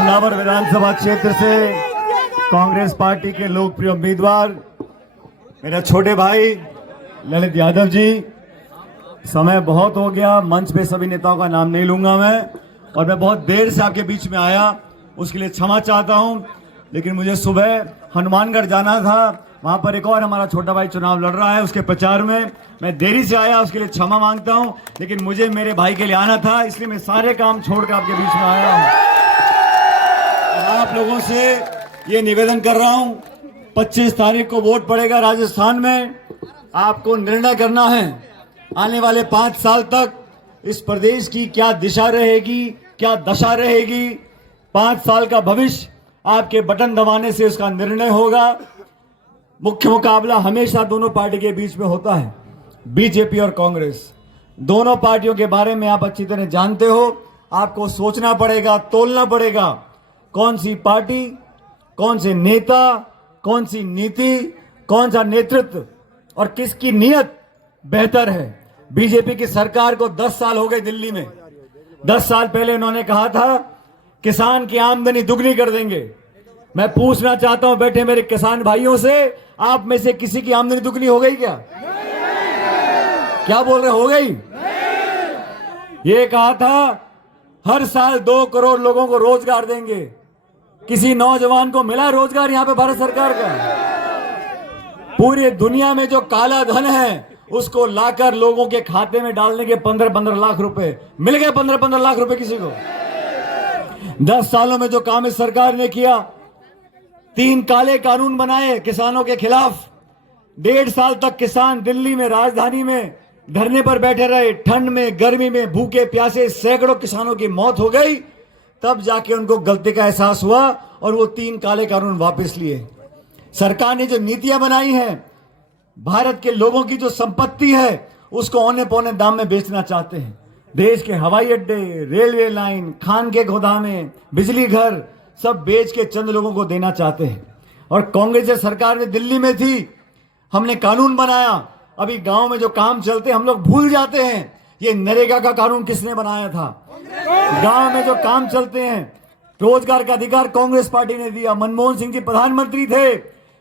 मुल्लांपुर विधानसभा क्षेत्र से कांग्रेस पार्टी के लोकप्रिय उम्मीदवार मेरे छोटे भाई ललित यादव जी, समय बहुत हो गया, मंच पे सभी नेताओं का नाम नहीं लूंगा मैं, और मैं बहुत देर से आपके बीच में आया, उसके लिए क्षमा चाहता हूं। लेकिन मुझे सुबह हनुमानगढ़ जाना था, वहां पर एक और हमारा छोटा भाई चुनाव लड़ रहा है, उसके प्रचार में मैं देरी से आया, उसके लिए क्षमा मांगता हूं। लेकिन मुझे मेरे भाई के लिए आना था, इसलिए मैं सारे काम छोड़कर आपके बीच में आया हूं। आप लोगों से ये निवेदन कर रहा हूं, 25 तारीख को वोट पड़ेगा राजस्थान में। आपको निर्णय करना है आने वाले 5 साल तक इस प्रदेश की क्या दिशा रहेगी, क्या दशा रहेगी। 5 साल का भविष्य आपके बटन दबाने से उसका निर्णय होगा। मुख्य मुकाबला हमेशा दोनों पार्टी के बीच में होता है, बीजेपी और कांग्रेस। दोनों पार्टियों के बारे में आप अच्छी तरह जानते हो। आपको सोचना पड़ेगा, तोलना पड़ेगा, कौन सी पार्टी, कौन से नेता, कौन सी नीति, कौन सा नेतृत्व और किसकी नीयत बेहतर है। बीजेपी की सरकार को 10 साल हो गए दिल्ली में। 10 साल पहले उन्होंने कहा था किसान की आमदनी दुगनी कर देंगे। मैं पूछना चाहता हूं बैठे मेरे किसान भाइयों से, आप में से किसी की आमदनी दुगनी हो गई क्या? क्या बोल रहे, हो गई? ये कहा था हर साल 2 करोड़ लोगों को रोजगार देंगे। किसी नौजवान को मिला रोजगार यहां पे भारत सरकार का? पूरी दुनिया में जो काला धन है उसको लाकर लोगों के खाते में डालने के 15-15 लाख रुपए मिल गए। 15-15 लाख रुपए किसी को? 10 सालों में जो काम इस सरकार ने किया, 3 काले कानून बनाए किसानों के खिलाफ। 1.5 साल तक किसान दिल्ली में, राजधानी में धरने पर बैठे रहे, ठंड में, गर्मी में, भूखे प्यासे सैकड़ों किसानों की मौत हो गई। तब जाके उनको गलती का एहसास हुआ और वो 3 काले कानून वापस लिए। सरकार ने जो नीतियां बनाई हैं, भारत के लोगों की जो संपत्ति है उसको औने पौने दाम में बेचना चाहते हैं। देश के हवाई अड्डे, रेलवे लाइन, खान के गोदामें, बिजली घर सब बेच के चंद लोगों को देना चाहते हैं। और कांग्रेस सरकार में दिल्ली में थी, हमने कानून बनाया। अभी गांव में जो काम चलते हम लोग भूल जाते हैं ये नरेगा का कानून किसने बनाया था। गांव में जो काम चलते हैं, रोजगार का अधिकार कांग्रेस पार्टी ने दिया। मनमोहन सिंह जी प्रधानमंत्री थे।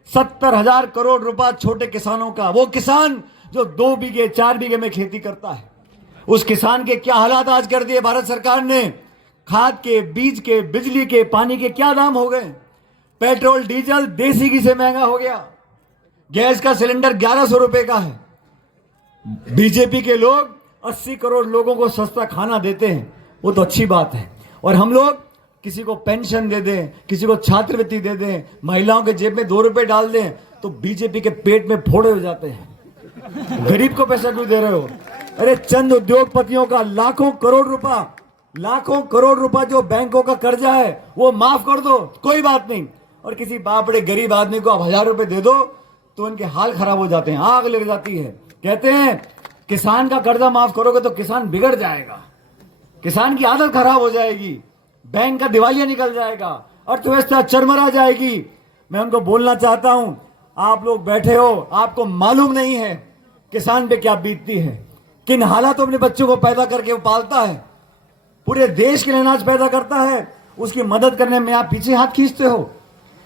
70,000 करोड़ रुपया छोटे किसानों का, वो किसान जो 2 बीघे 4 बीघे में खेती करता है, उस किसान के क्या हालात आज कर दिए भारत सरकार ने। खाद के, बीज के, बिजली के, पानी के क्या दाम हो गए। पेट्रोल डीजल देसी घी से महंगा हो गया। गैस का सिलेंडर 1100 रुपए का है। बीजेपी के लोग 80 करोड़ लोगों को सस्ता खाना देते हैं, वो तो अच्छी बात है। और हम लोग किसी को पेंशन दे दें, किसी को छात्रवृत्ति दे दें, महिलाओं के जेब में 2 रुपए डाल दें तो बीजेपी के पेट में फोड़े हो जाते हैं। गरीब को पैसा क्यों दे रहे हो? अरे चंद उद्योगपतियों का लाखों करोड़ रुपया जो बैंकों का कर्जा है वो माफ कर दो, कोई बात नहीं। और किसी बापड़े गरीब आदमी को आप 1000 रुपए दे दो तो उनके हाल खराब हो जाते हैं, आग लग जाती है। कहते हैं किसान का कर्जा माफ करोगे तो किसान बिगड़ जाएगा, किसान की आदत खराब हो जाएगी, बैंक का दिवालिया निकल जाएगा, अर्थव्यवस्था चरमरा जाएगी। मैं उनको बोलना चाहता हूं, आप लोग बैठे हो, आपको मालूम नहीं है किसान पे क्या बीतती है, किन हालातों में अपने बच्चों को पैदा करके वो पालता है, पूरे देश के लिए अनाज पैदा करता है। उसकी मदद करने में आप पीछे हाथ खींचते हो।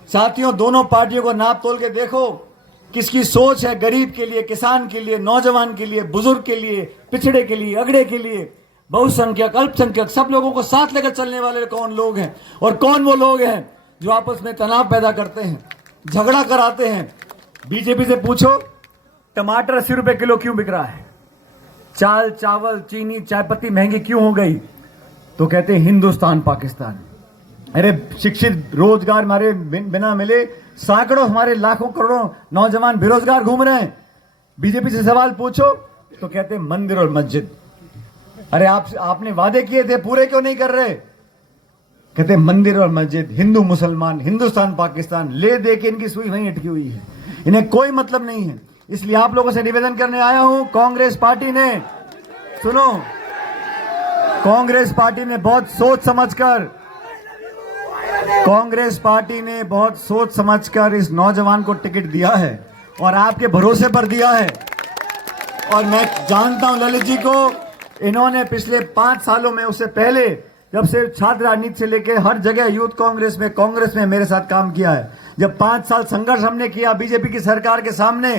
साथियों, दोनों पार्टियों को नाप तोल के देखो किसकी सोच है गरीब के लिए, किसान के लिए, नौजवान के लिए, बुजुर्ग के लिए, पिछड़े के लिए, अगड़े के लिए, बहुसंख्यक, अल्पसंख्यक, सब लोगों को साथ लेकर चलने वाले कौन लोग हैं और कौन वो लोग हैं जो आपस में तनाव पैदा करते हैं, झगड़ा कराते हैं। बीजेपी से पूछो टमाटर 80 रुपए किलो क्यों बिक रहा है, चाल, चावल, चीनी, चाय पत्ती महंगी क्यों हो गई, तो कहते हैं हिंदुस्तान पाकिस्तान। अरे शिक्षित, रोजगार हमारे बिना मिले सैकड़ों, हमारे लाखों करोड़ों नौजवान बेरोजगार घूम रहे हैं। बीजेपी से सवाल पूछो तो कहते हैं मंदिर और मस्जिद। अरे आपने वादे किए थे, पूरे क्यों नहीं कर रहे? कहते हैं मंदिर और मस्जिद, हिंदू मुसलमान, हिंदुस्तान पाकिस्तान, ले दे के इनकी सुई वहीं अटकी हुई है, इन्हें कोई मतलब नहीं है। इसलिए आप लोगों से निवेदन करने आया हूं, कांग्रेस पार्टी ने, सुनो, कांग्रेस पार्टी ने बहुत सोच समझकर इस नौजवान को टिकट दिया है और आपके भरोसे पर दिया है। और मैं जानता हूं ललित जी को, इन्होंने पिछले 5 सालों में, उससे पहले जब से छात्र राजनीति से लेकर हर जगह यूथ कांग्रेस में मेरे साथ काम किया है। जब 5 साल संघर्ष हमने किया बीजेपी की सरकार के सामने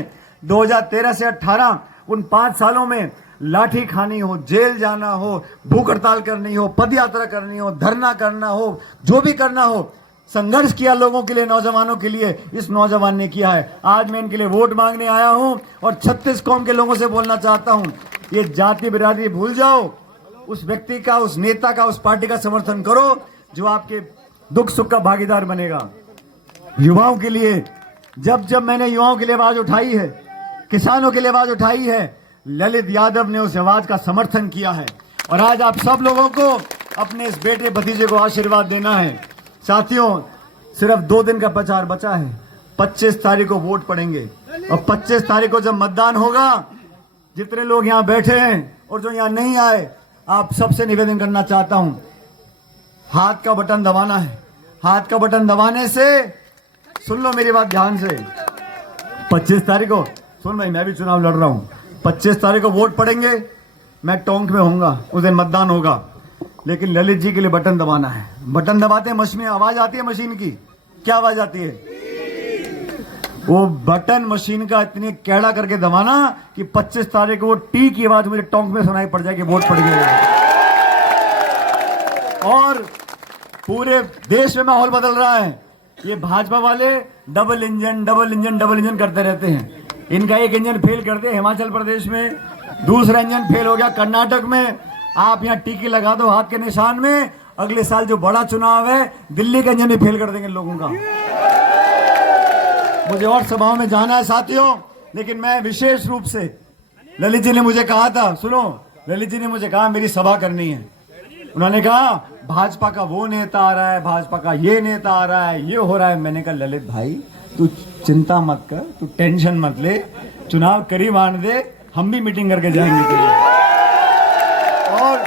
2013 से 18, उन 5 सालों में लाठी खानी हो, जेल जाना हो, भूख हड़ताल करनी हो, पदयात्रा करनी हो, धरना करना हो, जो भी करना हो, संघर्ष किया लोगों के लिए, नौजवानों के लिए। इस नौजवान ने किया है। आज मैं इनके लिए वोट मांगने आया हूं और 36 कौम के लोगों से बोलना चाहता हूं, ये जाति बिरादरी भूल जाओ, उस व्यक्ति का, उस नेता का, उस पार्टी का समर्थन करो जो आपके दुख सुख का भागीदार बनेगा। युवाओं के लिए जब मैंने युवाओं के लिए आवाज उठाई है, किसानों के लिए आवाज उठाई है, ललित यादव ने उस आवाज का समर्थन किया है। और आज आप सब लोगों को अपने इस बेटे भतीजे को आशीर्वाद देना है। साथियों, सिर्फ 2 दिन का प्रचार बचा है। 25 तारीख को वोट पड़ेंगे और 25 तारीख को जब मतदान होगा, जितने लोग यहाँ बैठे हैं और जो यहाँ नहीं आए, आप सबसे निवेदन करना चाहता हूं, हाथ का बटन दबाना है। हाथ का बटन दबाने से, सुन लो मेरी बात ध्यान से, 25 तारीख को, सुन भाई मैं भी चुनाव लड़ रहा हूं, 25 तारीख को वोट पड़ेंगे, मैं टोंक में होऊंगा, उस दिन मतदान होगा, लेकिन ललित जी के लिए बटन दबाना है। बटन दबाते हैं, मशीन में आवाज आती है, मशीन की क्या आवाज आती है? वो बटन मशीन का इतनी कैड़ा करके दबाना कि 25 तारीख को वो टी की आवाज मुझे टोंक में सुनाई पड़ जाएगी, वोट पड़ गया। और पूरे देश में माहौल बदल रहा है। ये भाजपा वाले डबल इंजन करते रहते हैं। इनका एक इंजन फेल करते हैं हिमाचल प्रदेश में, दूसरा इंजन फेल हो गया कर्नाटक में। आप यहाँ टीके लगा दो हाथ के निशान में, अगले साल जो बड़ा चुनाव है दिल्ली का इंजन भी फेल कर देंगे लोगों का। मुझे और सभाओं में जाना है साथियों, लेकिन मैं विशेष रूप से, ललित जी ने मुझे कहा था, सुनो, ललित जी ने मुझे कहा मेरी सभा करनी है। उन्होंने कहा भाजपा का वो नेता आ रहा है, भाजपा का ये नेता आ रहा है, ये हो रहा है। मैंने कहा ललित भाई तू चिंता मत कर, तू टेंशन मत ले, चुनाव करीब आने दे, हम भी मीटिंग करके जाएंगे तेरे। और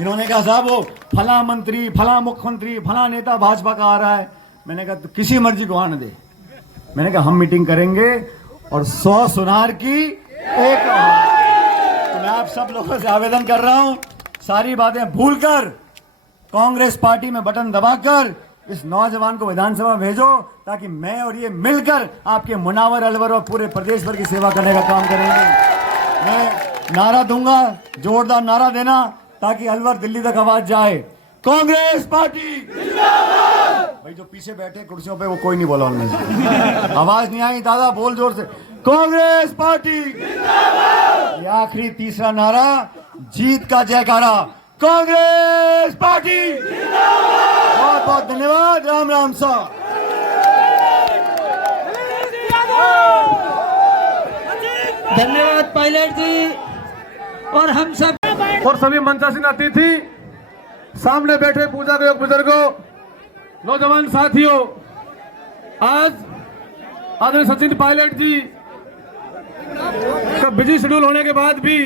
इन्होंने कहा साहब वो फला मंत्री, फला मुख्यमंत्री, फला नेता भाजपा का आ रहा है। मैंने कहा तो किसी मर्जी को आने दे। मैंने कहा हम मीटिंग करेंगे और 100 सुनार की एक। तो मैं आप सब लोगों से आवेदन कर रहा हूं, सारी बातें भूलकर कांग्रेस पार्टी में बटन दबाकर इस नौजवान को विधानसभा भेजो, ताकि मैं और ये मिलकर आपके मुनावर, अलवर और पूरे प्रदेश भर की सेवा करने का काम करेंगे। मैं नारा दूंगा, जोरदार नारा देना, ताकि अलवर दिल्ली तक आवाज जाए, कांग्रेस पार्टी भाई। जो पीछे बैठे कुर्सियों पे वो कोई नहीं बोला उनमें से, आवाज नहीं आई। दादा बोल जोर से, कांग्रेस पार्टी। ये आखिरी तीसरा नारा, जीत का जयकारा, कांग्रेस पार्टी। बहुत बहुत धन्यवाद। राम राम साहब। धन्यवाद पायलट जी। और हम सब और सभी मंचासीन अतिथि, सामने बैठे पूजा के योग बुजुर्गों, नौजवान साथियों, आज आदरणीय सचिन पायलट जी का बिजी शेड्यूल होने के बाद भी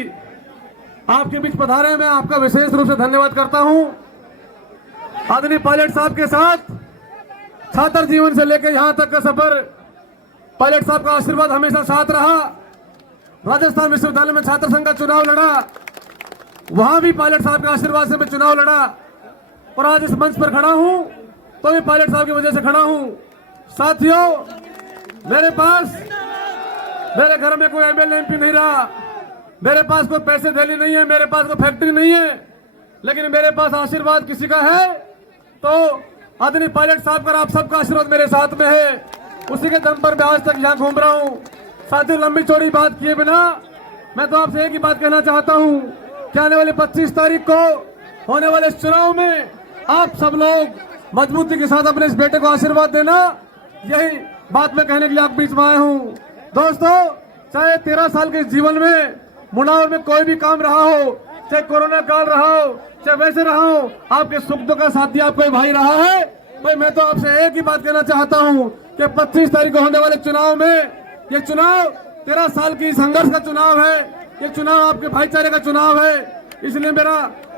आपके बीच पधारे, मैं आपका विशेष रूप से धन्यवाद करता हूं। आदरणीय पायलट साहब के साथ छात्र जीवन से लेकर यहां तक का सफर, पायलट साहब का आशीर्वाद हमेशा साथ रहा। राजस्थान विश्वविद्यालय में छात्र संघ का चुनाव लड़ा, वहां भी पायलट साहब के आशीर्वाद से मैं चुनाव लड़ा, और आज इस मंच पर खड़ा हूं तो भी पायलट साहब की वजह से खड़ा हूं। साथियों, मेरे घर में कोई एमएलए एमपी नहीं रहा, मेरे पास कोई पैसे देने नहीं है, मेरे पास कोई फैक्ट्री नहीं है, लेकिन मेरे पास आशीर्वाद किसी का है तो आदरणीय पायलट साहब का, आप सबका आशीर्वाद मेरे साथ में है। उसी के दम पर मैं आज तक यहाँ घूम रहा हूँ। साथियों, लंबी चौड़ी बात किए बिना मैं तो आपसे एक ही बात कहना चाहता हूँ कि आने वाले 25 तारीख को होने वाले इस चुनाव में आप सब लोग मजबूती के साथ अपने इस बेटे को आशीर्वाद देना। यही बात मैं कहने के लिए आप बीच में आया हूँ। दोस्तों, चाहे 13 साल के जीवन में मुनावर में कोई भी काम रहा हो, चाहे कोरोना काल रहा हो, चाहे वैसे रहा हो, आपके सुख दुख का साथी आपका भाई रहा है। भाई मैं तो आपसे एक ही बात कहना चाहता हूँ कि 25 तारीख को होने वाले चुनाव में, ये चुनाव 13 साल की संघर्ष का चुनाव है, ये चुनाव आपके भाईचारे का चुनाव है। इसलिए मेरा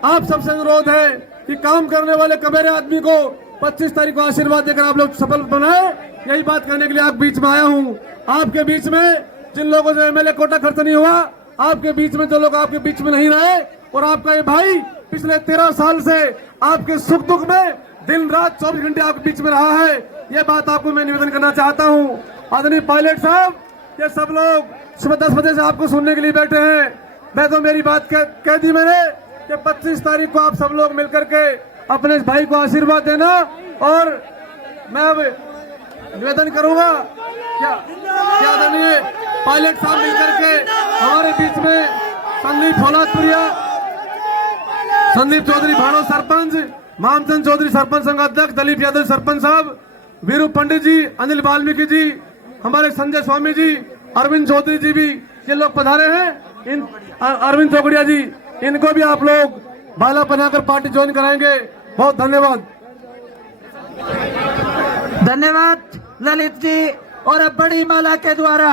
आप सबसे अनुरोध है कि काम करने वाले कमेरे आदमी को 25 तारीख को आशीर्वाद देकर आप लोग सफल बनाए। यही बात कहने के लिए आप बीच में आया हूँ। आपके बीच में जिन लोगों से एमएलए कोटा खर्च नहीं हुआ, आपके बीच में जो लोग आपके बीच में नहीं रहे, और आपका ये भाई पिछले 13 साल से आपके सुख दुख में दिन रात 24 घंटे आपके बीच में रहा है। ये बात आपको मैं निवेदन करना चाहता हूँ। आदरणीय पायलट साहब, ये सब लोग सुबह 10 बजे से आपको सुनने के लिए बैठे हैं। मैं तो मेरी बात कह दी मैंने कि 25 तारीख को आप सब लोग मिलकर के अपने इस भाई को आशीर्वाद देना। और मैं अब निवेदन करूंगा क्या आदरणीय पायलट साहब मिलकर के हमारे बीच में संदीप फौलादपुरिया, संदीप चौधरी भानो सरपंच, मामचंद चौधरी सरपंच संघ अध्यक्ष, दलीप यादव सरपंच साहब, वीरू पंडित जी, अनिल वाल्मीकि जी, हमारे संजय स्वामी जी, अरविंद चौधरी जी भी ये लोग पधारे हैं। इन अरविंद चौकड़िया जी, इनको भी आप लोग बाला बनाकर पार्टी ज्वाइन कराएंगे। बहुत धन्यवाद। धन्यवाद ललित जी। और अब बड़ी माला के द्वारा